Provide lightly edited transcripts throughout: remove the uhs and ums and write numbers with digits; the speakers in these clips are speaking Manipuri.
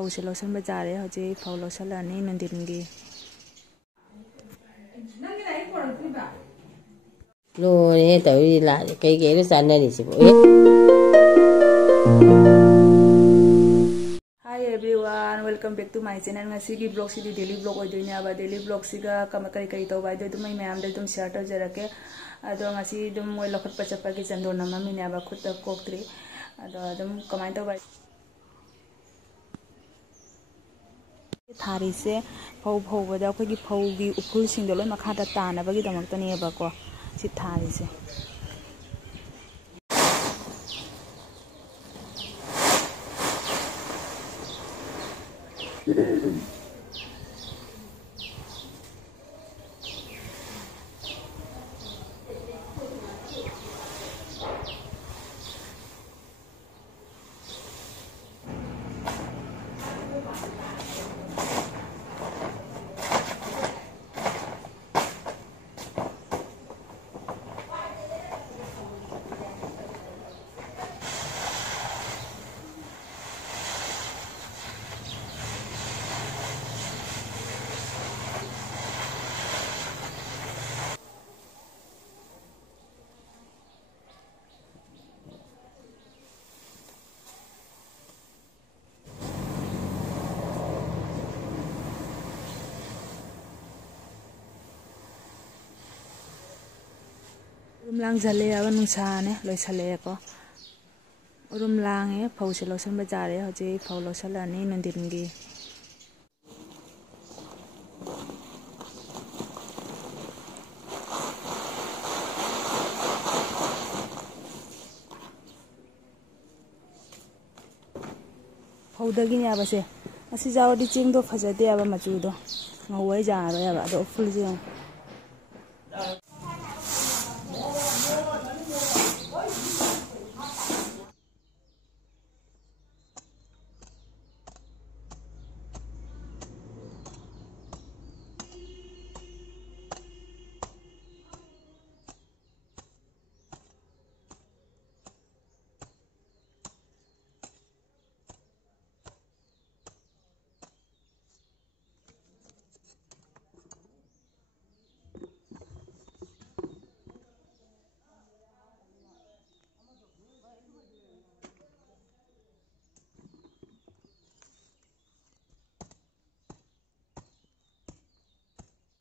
ꯐꯧꯁꯦ ꯂꯧꯁꯟꯕ ꯖꯥꯔꯦ ꯍꯧꯖꯤꯛ ꯐꯧ ꯂꯧꯁꯜꯂꯅꯤ ꯅꯨꯡꯊꯤꯟꯒꯤ ꯂꯣꯏꯔꯦ ꯇꯧꯔꯤ ꯂꯥꯛꯑꯦ ꯀꯩꯀꯩꯅꯣ ꯆꯥꯟꯅꯔꯤꯁꯤꯕꯨ Hi everyone, welcome back to my channel. Ngasigi vlog sidi daily vlog oidoine aba daily vlog siga kari tawba ido dum mai mayam dum share tawjarake ado ngasi dum moi lokhat pa chappa gi chandon namamine aba khutta koktri ado dum kamai tawba thari se phau bada khoi gi phau gi ukhul sing do loi makha da tana bagi damak tani aba ko si thari se Urum lang jale aba nungsa ne loisale ko urum lang e phau se losan ba jare hoje phau losalani nundin gi phau dagi ne aba se asi jawdi ching do phajade aba machu do ngawai jaro aba do full je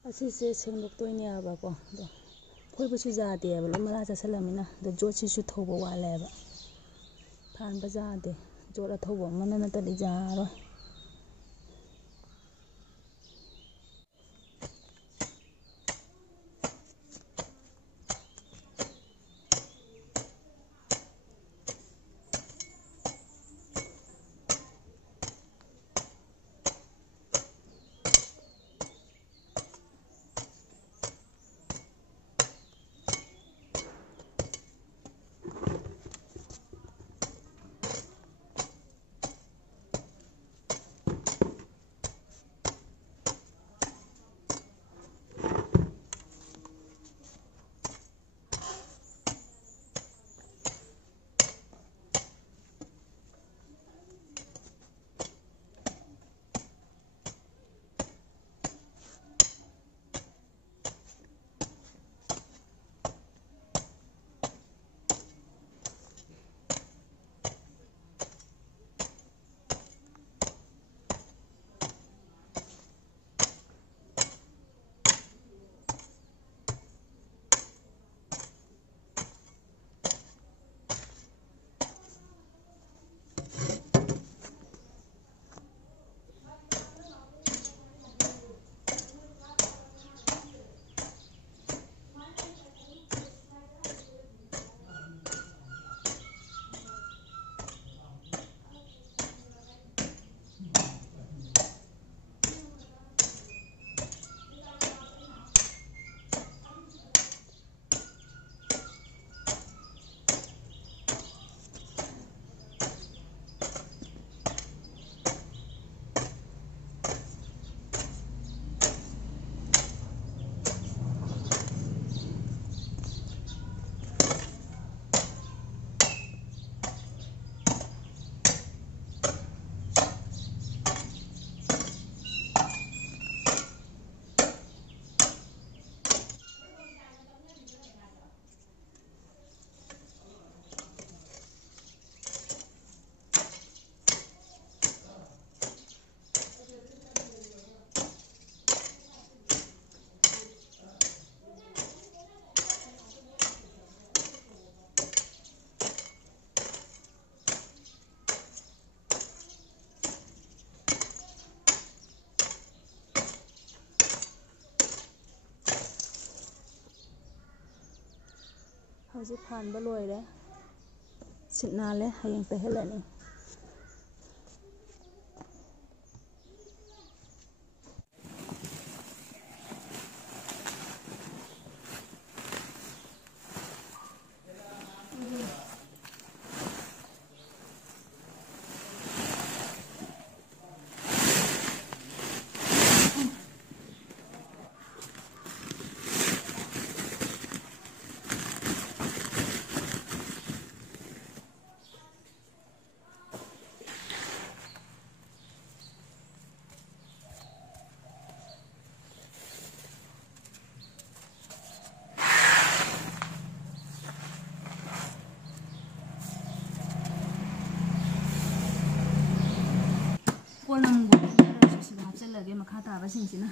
asise sengdoktoine aba ko do khoibusu jade aba lo mala chasalamina do jotsi su thoba wale aba phan ba jade jora thoba manana ta di jaro ꯍꯧꯖꯤꯛ ꯐꯥꯟꯕ ꯂꯣꯏꯔꯦ ꯁꯤꯠ ꯅꯥꯜꯂꯦ ꯍꯌꯦꯡ ꯇꯩꯍꯜꯂꯅꯤ ꯀꯣꯜ ꯑꯃꯨꯛ ꯈꯔꯁꯨ ꯁꯤꯗ ꯍꯥꯞꯆꯤꯜꯂꯒꯦ ꯃꯈꯥ ꯇꯥꯕꯁꯤꯡꯁꯤꯅ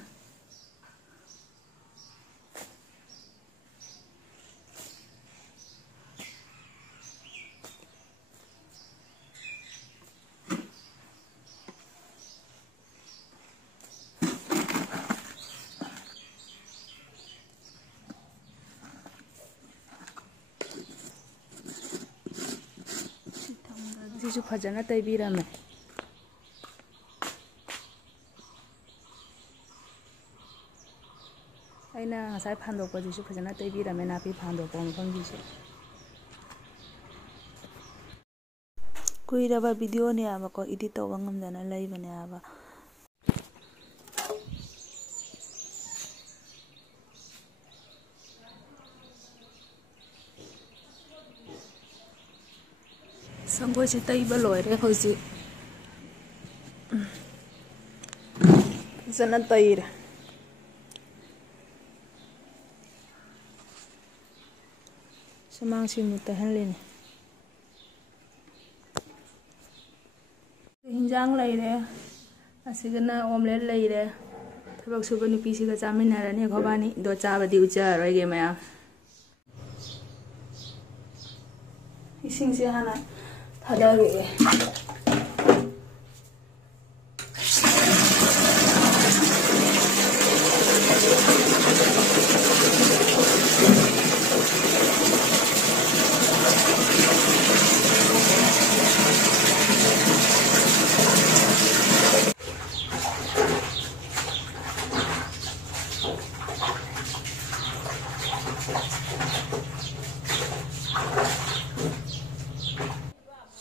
ꯁꯤꯁꯨ ꯐꯖꯅ ꯇꯩꯕꯤꯔꯝꯃꯦ ꯑꯩꯅ ꯉꯁꯥꯏ ꯐꯥꯟꯗꯣꯛꯄꯗꯨꯁꯨ ꯐꯖꯅ ꯇꯩꯕꯤꯔꯝꯃꯦ ꯅꯥꯄꯤ ꯐꯥꯟꯗꯣꯛꯄ ꯃꯐꯝꯗꯨꯁꯨ ꯀꯨꯏꯔꯕ ꯚꯤꯗꯤꯑꯣꯅꯦꯕꯀꯣ ꯏꯗꯤꯠ ꯇꯧꯕ ꯉꯝꯗꯅ ꯂꯩꯕꯅꯦꯕ ꯁꯪꯒꯣꯏꯁꯦ ꯇꯩꯕ ꯂꯣꯏꯔꯦ ꯍꯧꯖꯤꯛ ꯐꯖꯅ ꯇꯩꯔꯦ ꯁꯨꯃꯥꯡꯁꯤꯃꯨꯛ ꯇꯩꯍꯜꯂꯤꯅꯦ ꯍꯤꯟꯖꯥꯡ ꯂꯩꯔꯦ ꯑꯁꯤꯒꯅ ꯑꯣꯝꯂꯦꯠ ꯂꯩꯔꯦ ꯊꯕꯛ ꯁꯨꯕ ꯅꯨꯄꯤꯁꯤꯒ ꯆꯥꯃꯤꯟꯅꯔꯅꯤ ꯑꯩꯈꯣꯏꯕꯥꯅꯤ ꯑꯗꯣ ꯆꯥꯕꯗꯤ ꯎꯠꯆꯔꯔꯣꯏꯒꯦ ꯃꯌꯥꯝ इसिंसे हाना थादागे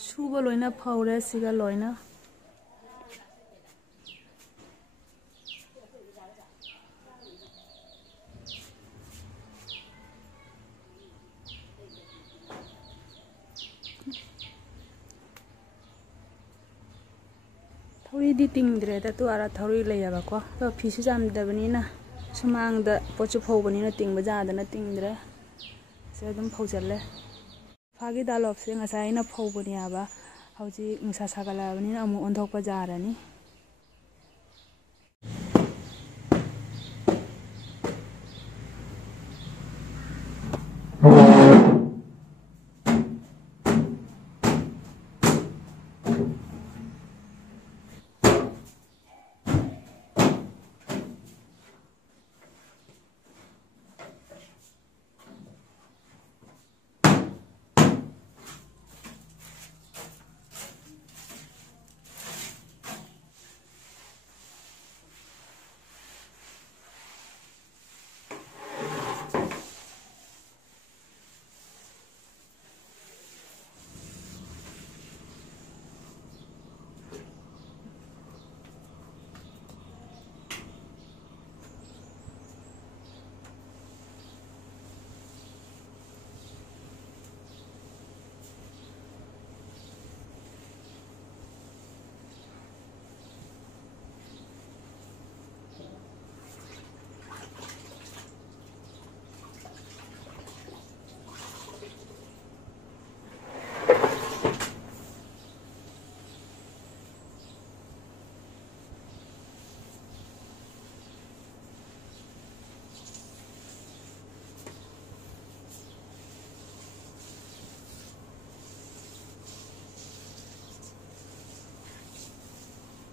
सुबो लोइना फौरे सिगा लोइना थौरी तिंग्रे तो आरा थौरी लेबको तो फीसु जामदबनीना सुमांगदा पोचु फौबनीना तिंगबा जादना तिंग्रे से अदुम फौजल्ले फागी दालोप से ngसाइना फौबनी आबा हौजी नुसा सागलाबनीना अमु ओंधोकपा जारानी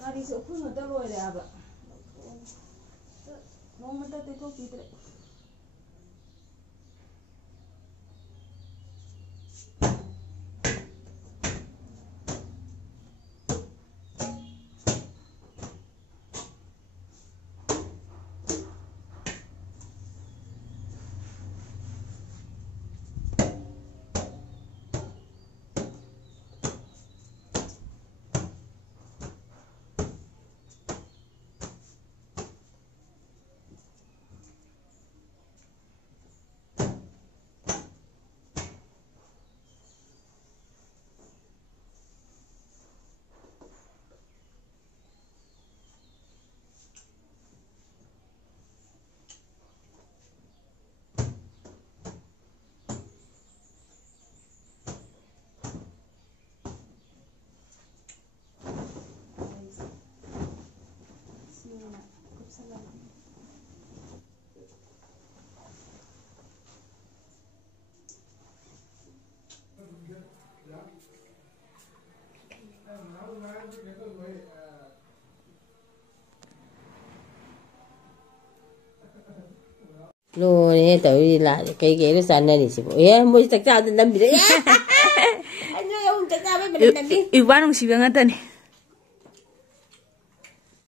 Ari so pun mata loire aba. No mata te ko pitre. Lore tawri la kai kai ro sanani sibo. Mo chak cha nambi. Ano yung chak cha ba nambi. Iba nung sibang ata ni.